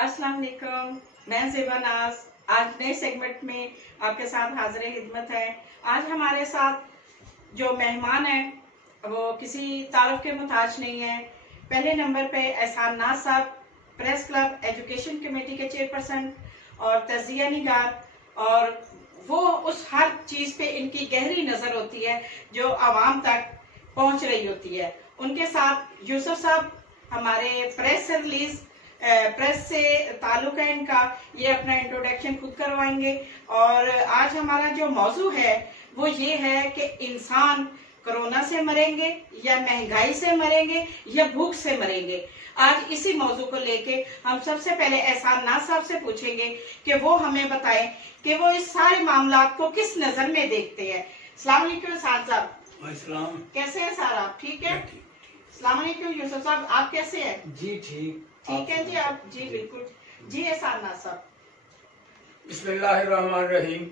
अस्सलाम वालेकुम, मैं ज़ेबा नाज़। आज नए सेगमेंट में आपके साथ हाज़िर खिदमत है। आज हमारे साथ जो मेहमान हैं वो किसी तारुफ के मुताज नहीं है। पहले नंबर पे एहसान नाज साहब, प्रेस क्लब एजुकेशन कमेटी के चेयरपर्सन और तज़िया निगार, और वो उस हर चीज़ पे इनकी गहरी नज़र होती है जो आवाम तक पहुंच रही होती है। उनके साथ यूसुफ साहब, हमारे प्रेस से ताल्लुक है इनका, ये अपना इंट्रोडक्शन खुद करवाएंगे। और आज हमारा जो मौजू है वो ये है कि इंसान कोरोना से मरेंगे या महंगाई से मरेंगे या भूख से मरेंगे। आज इसी मौजू को लेके हम सबसे पहले एहसान नाज साहब से पूछेंगे कि वो हमें बताएं कि वो इस सारे मामलात को किस नजर में देखते हैं। अस्सलाम वालेकुम एहसान साहब। कैसे हैं सर आप? ठीक है। अस्सलाम वालेकुम यूसुफ साहब, आप कैसे हैं? जी ठीक है जी आप? जी बिल्कुल जी। एहसान नाज साहब। बिस्मिल्लाहिर्रहमानिर्रहीम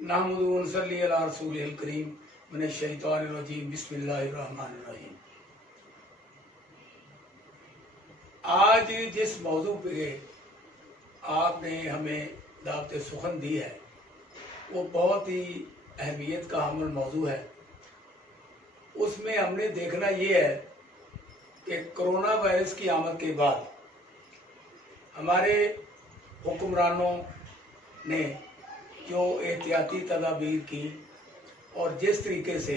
नहमदुहु व नसल्ली अला रसूलिल करीम मिनश शैतानिर रजीम बिस्मिल्लाहिर्रहमानिर्रहीम। आज जिस मौजू पे आपने हमें दावत सुखन दी है वो बहुत ही अहमियत का हमल मौजू है। उसमें हमने देखना ये है कि कोरोना वायरस की आमद के बाद हमारे हुक्मरानों ने जो एहतियाती तदाबीर की और जिस तरीके से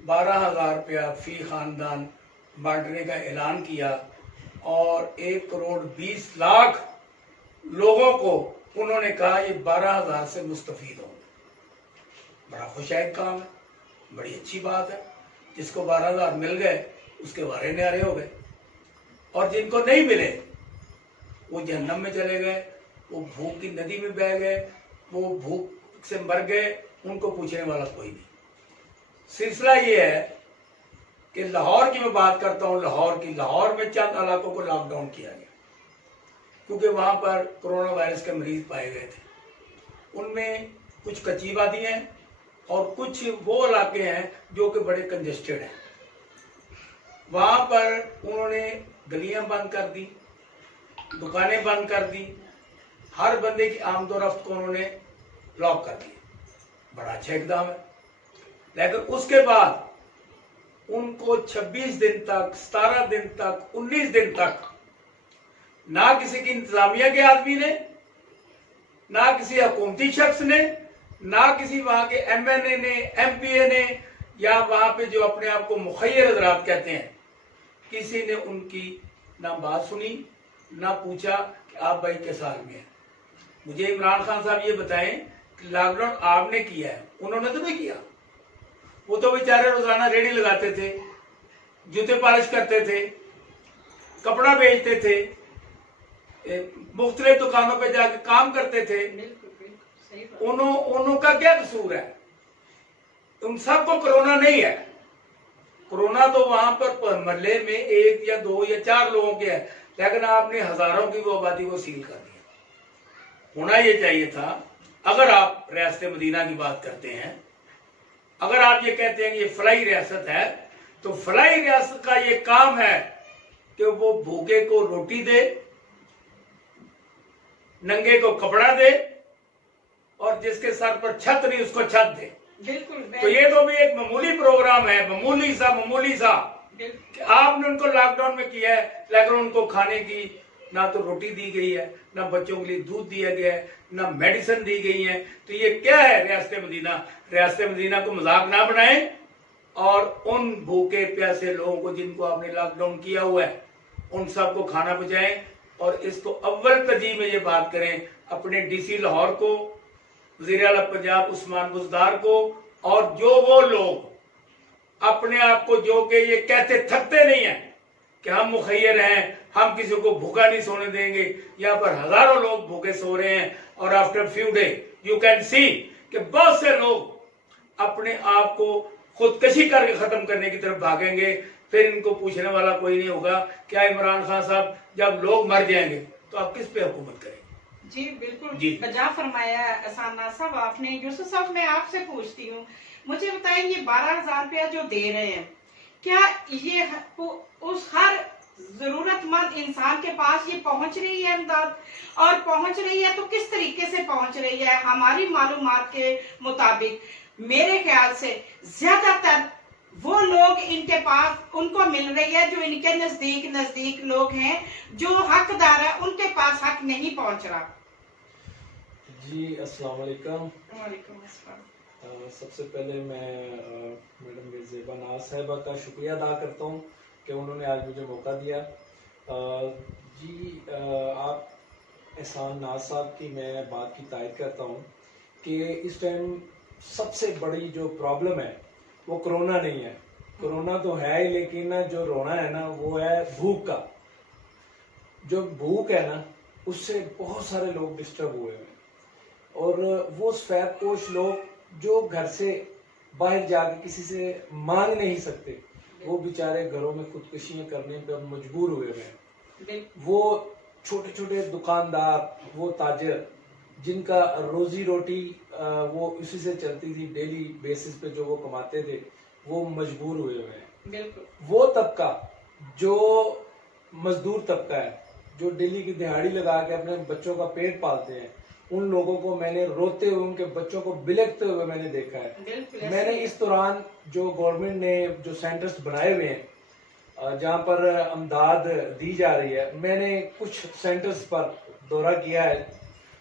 12,000 रुपया फ़ी ख़ानदान बांटने का ऐलान किया और 1,20,00,000 लोगों को उन्होंने कहा ये 12,000 से मुस्तफ़ीद होंगे। बड़ा खुशाइद काम है, बड़ी अच्छी बात है। जिसको 12,000 मिल गए उसके वारे न्यारे हो गए, और जिनको नहीं मिले वो जहन्नम में चले गए, वो भूख की नदी में बह गए, वो भूख से मर गए, उनको पूछने वाला कोई नहीं। सिलसिला ये है कि लाहौर की मैं बात करता हूँ, लाहौर में चंद इलाकों को लॉकडाउन किया गया क्योंकि वहाँ पर कोरोना वायरस के मरीज पाए गए थे। उनमें कुछ कच्ची वादियाँ हैं और कुछ वो इलाके हैं जो कि बड़े कंजेस्टेड हैं। वहाँ पर उन्होंने गलियाँ बंद कर दी, दुकानें बंद कर दी, हर बंदे की आमदोरफ्त को उन्होंने ब्लॉक कर दिया। बड़ा अच्छा इकदाम है। लेकिन उसके बाद उनको 26 दिन तक, 17 दिन तक, 19 दिन तक ना किसी की इंतजामिया के आदमी ने, ना किसी हुकूमती शख्स ने, ना किसी वहां के MNA ने, MPA ने, या वहां पे जो अपने आप को मुखय्यर हजरात कहते हैं, किसी ने उनकी ना बात सुनी, ना पूछा कि आप भाई किस हाल में हैं। मुझे इमरान खान साहब ये बताएं कि लॉकडाउन आपने किया है, उन्होंने तो नहीं किया। वो तो बेचारे रोजाना रेडी लगाते थे, जूते पॉलिश करते थे, कपड़ा बेचते थे, मुख्तलिफ दुकानों पे जाके काम करते थे। उनका क्या कसूर है? उन सबको कोरोना नहीं है। कोरोना तो वहां पर मोहल्ले में 1 या 2 या 4 लोगों के है, लेकिन आपने हजारों की वो आबादी को सील कर दिया। होना ये चाहिए था, अगर आप रियासत मदीना की बात करते हैं, अगर आप ये कहते हैं कि ये फलाई रियासत है, तो फलाई रियासत का ये काम है कि वो भूखे को रोटी दे, नंगे को कपड़ा दे, और जिसके सर पर छत नहीं उसको छत दे। बिल्कुल। तो ये तो भी एक मामूली प्रोग्राम है, मामूली सा कि आपने उनको लॉकडाउन में किया है, लेकिन उनको खाने की ना तो रोटी दी गई है, ना बच्चों के लिए दूध दिया गया है, ना मेडिसिन दी गई है। तो ये क्या है रियासत मदीना? रियासत मदीना को मजाक ना बनाएं और उन भूखे प्यासे लोगों को जिनको आपने लॉकडाउन किया हुआ है उन सबको खाना पहुंचाएं। और इसको अव्वल तरजीह में ये बात करें अपने DC लाहौर को, वज़ीर आला पंजाब उस्मान बुज़दार को, और जो वो लोग अपने आप को जो कि ये कहते थकते नहीं है कि हम मुखय्यर हैं, हम किसी को भूखा नहीं सोने देंगे। यहाँ पर हजारों लोग भूखे सो रहे हैं, और after few day you can see कि बहुत से लोग अपने आप को खुदकशी करके खत्म करने की तरफ भागेंगे। फिर इनको पूछने वाला कोई नहीं होगा। क्या इमरान खान साहब, जब लोग मर जाएंगे तो आप किस पे हुकूमत करेंगे? जी बिल्कुल बजा फरमाया एहसान नाज साहब आपने। यूसुफ साहब, मैं आपसे पूछती हूँ, मुझे बताएं ये 12,000 रुपया जो दे रहे हैं, क्या ये उस हर जरूरतमंद इंसान के पास ये पहुंच रही है इमदाद, और पहुंच रही है तो किस तरीके से पहुंच रही है? हमारी मालूमात के मुताबिक मेरे ख्याल से ज्यादातर वो लोग इनके पास उनको मिल रही है जो इनके नजदीक लोग हैं, जो हकदार है उनके पास हक नहीं पहुंच रहा। जी अस्सलाम वालेकुम। वालेकुम अस्सलाम। सबसे पहले मैं मैडम ज़ेबा नाज साहिबा का शुक्रिया अदा करता हूँ कि उन्होंने आज मुझे मौका दिया। आप एहसान नाज साहब की मैं बात की तायद करता हूँ कि इस टाइम सबसे बड़ी जो प्रॉब्लम है वो कोरोना नहीं है। कोरोना तो है ही, लेकिन जो रोना है ना वो है भूख का। जो भूख है ना उससे बहुत सारे लोग डिस्टर्ब हुए हैं, और वो सफेदपोश लोग जो घर से बाहर जाके किसी से मांग नहीं सकते, वो बेचारे घरों में खुदकुशियां करने पर मजबूर हुए हैं। वो छोटे छोटे दुकानदार, वो ताजर जिनका रोजी रोटी वो इसी से चलती थी, डेली बेसिस पे जो वो कमाते थे, वो मजबूर हुए हैं। वो तबका जो मजदूर तबका है, जो डेली की दिहाड़ी लगा के अपने बच्चों का पेट पालते हैं, उन लोगों को मैंने रोते हुए, उनके बच्चों को बिलखते हुए मैंने देखा है। मैंने इस दौरान जो गवर्नमेंट ने जो सेंटर्स बनाए हुए हैं जहाँ पर अमदाद दी जा रही है, मैंने कुछ सेंटर्स पर दौरा किया है।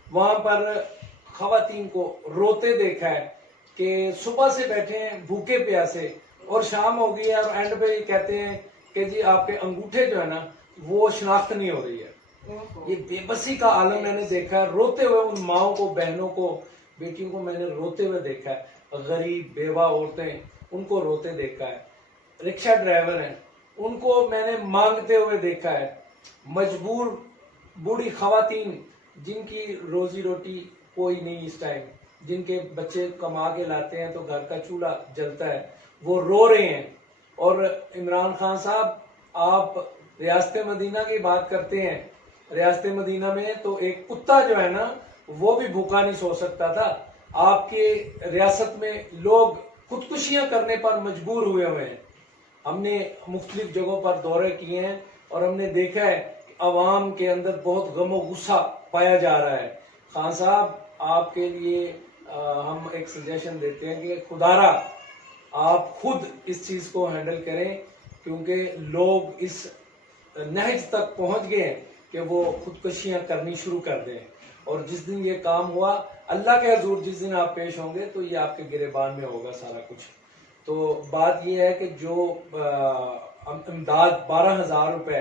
वहाँ पर खवातीन को रोते देखा है कि सुबह से बैठे हैं भूखे प्यासे, और शाम हो गई है और एंड पे कहते हैं कि जी आपके अंगूठे जो है ना वो शनाख्त नहीं हो रही है। ये बेबसी का आलम मैंने देखा है। रोते हुए उन माओ को, बहनों को, बेटियों को मैंने रोते हुए देखा है। गरीब बेवा औरतें, उनको रोते देखा है। रिक्शा ड्राइवर हैं, उनको मैंने मांगते हुए देखा है। मजबूर बूढ़ी खवातीन जिनकी रोजी रोटी कोई नहीं इस टाइम, जिनके बच्चे कमा के लाते हैं तो घर का चूल्हा जलता है, वो रो रहे हैं। और इमरान खान साहब, आप रियासत मदीना की बात करते हैं, रियासत मदीना में तो एक कुत्ता जो है ना वो भी भूखा नहीं सो सकता था। आपके रियासत में लोग खुदकुशियां करने पर मजबूर हुए हैं। हमने मुख्तलिफ जगहों पर दौरे किए हैं और हमने देखा है कि अवाम के अंदर बहुत गमो गुस्सा पाया जा रहा है। खान साहब, आपके लिए हम एक सजेशन देते हैं कि खुदारा आप खुद इस चीज को हैंडल करें, क्योंकि लोग इस नहज तक पहुंच गए हैं कि वो खुदकुशियां करनी शुरू कर दें। और जिस दिन ये काम हुआ, अल्लाह के हजूर जिस दिन आप पेश होंगे तो ये आपके गिरेबान में होगा सारा कुछ। तो बात ये है कि जो इमदाद 12,000 रुपए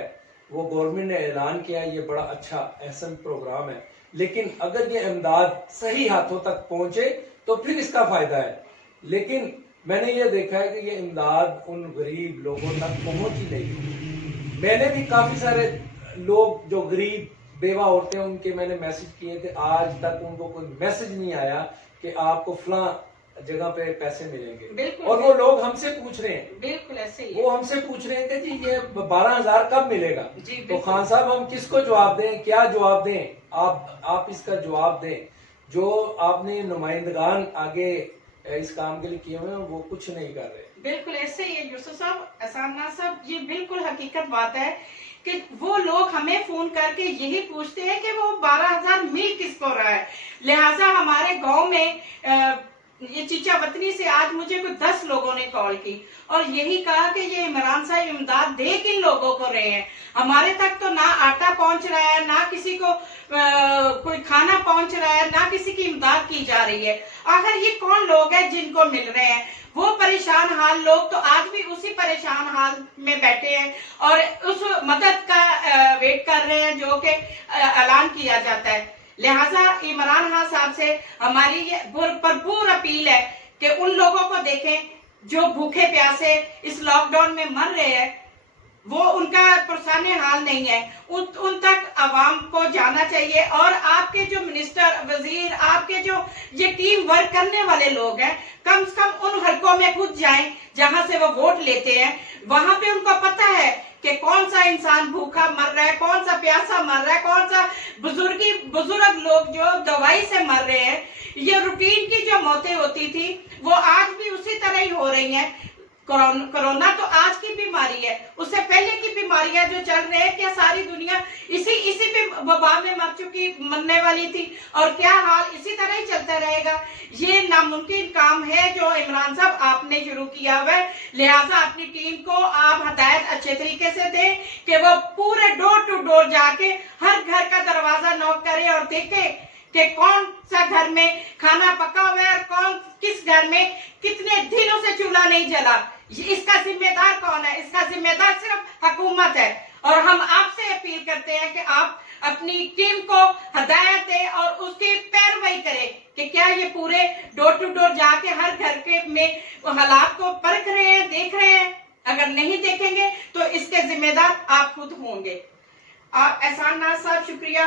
वो गवर्नमेंट ने ऐलान किया, ये बड़ा अच्छा अहसन प्रोग्राम है, लेकिन अगर ये इमदाद सही हाथों तक पहुंचे तो फिर इसका फायदा है। लेकिन मैंने ये देखा है कि ये इमदाद उन गरीब लोगों तक पहुंच ही नहीं। मैंने भी काफी सारे लोग जो गरीब बेवा औरतें, उनके मैंने मैसेज किए थे, आज तक उनको कोई मैसेज नहीं आया कि आपको फला जगह पे पैसे मिलेंगे। और वो लोग हमसे पूछ रहे हैं, बिल्कुल ऐसे ही वो हमसे पूछ रहे हैं कि जी ये 12,000 कब मिलेगा। तो खान साहब, हम किसको जवाब दें, क्या जवाब दें? आप इसका जवाब दें। जो आपने नुमाइंदगान आगे इस काम के लिए किए हुए हैं वो कुछ नहीं कर रहे। बिल्कुल ऐसे ही है यूसुफ साहब, एहसान नाज साहब, ये बिल्कुल हकीकत बात है कि वो लोग हमें फोन करके यही पूछते हैं कि वो 12,000 मिल किसको रहा है। लिहाजा हमारे गांव में ये चीचा वतनी से आज मुझे कुछ 10 लोगों ने कॉल की और यही कहा कि ये इमरान साहब इमदाद दे किन लोगों को रहे हैं, हमारे तक तो ना आटा पहुंच रहा है, ना किसी को कोई खाना पहुंच रहा है, ना किसी की इमदाद की जा रही है। आखिर ये कौन लोग हैं जिनको मिल रहे हैं? वो परेशान हाल लोग तो आज भी उसी परेशान हाल में बैठे हैं और उस मदद का वेट कर रहे हैं जो कि ऐलान किया जाता है। लिहाजा इमरान खान साहब से हमारी ये भरपूर अपील है कि उन लोगों को देखें जो भूखे प्यासे इस लॉकडाउन में मर रहे हैं, वो उनका पुरसाने हाल नहीं है, उन तक आवाम को जाना चाहिए। और आपके जो मिनिस्टर, वजीर, आपके जो ये टीम वर्क करने वाले लोग हैं, कम से कम उन हलकों में खुद जाएं जहां से वो वोट लेते हैं। वहां पे उनको पता है कि कौन सा इंसान भूखा मर रहा है, कौन सा प्यासा मर रहा है, कौन सा बुजुर्ग लोग जो दवाई से मर रहे हैं। ये रूटीन की जो मौतें होती थी वो आज भी उसी तरह ही हो रही हैं। कोरोना तो आज की बीमारी है, उससे पहले की बीमारियां जो चल रही है, क्या सारी दुनिया इसी वबा में मरने वाली थी, और क्या हाल इसी तरह ही चलता रहेगा? ये नामुमकिन काम है जो इमरान साहब आपने शुरू किया हुआ है। लिहाजा अपनी टीम को आप हिदायत अच्छे तरीके से दें कि वो पूरे डोर टू डोर जाके हर घर का दरवाजा नॉक करे और देखे कि कौन सा घर में खाना पका हुआ है और कौन किस घर में कितने दिनों से चूल्हा नहीं जला। इसका जिम्मेदार कौन है? इसका जिम्मेदार सिर्फ हुकूमत है। और हम आपसे अपील करते हैं कि आप अपनी टीम को हिदायत दें और उसकी पैरवी करें कि क्या ये पूरे डोर टू डोर जाके हर घर के में हालात को परख रहे हैं, देख रहे हैं। अगर नहीं देखेंगे तो इसके जिम्मेदार आप खुद होंगे। एहसान नाज साहब शुक्रिया,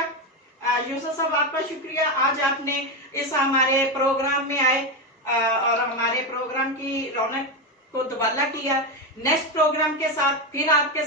यूसुफ साहब आपका शुक्रिया, आज आपने इस हमारे प्रोग्राम में आए और हमारे प्रोग्राम की रौनक को दुबाला किया। नेक्स्ट प्रोग्राम के साथ फिर आपके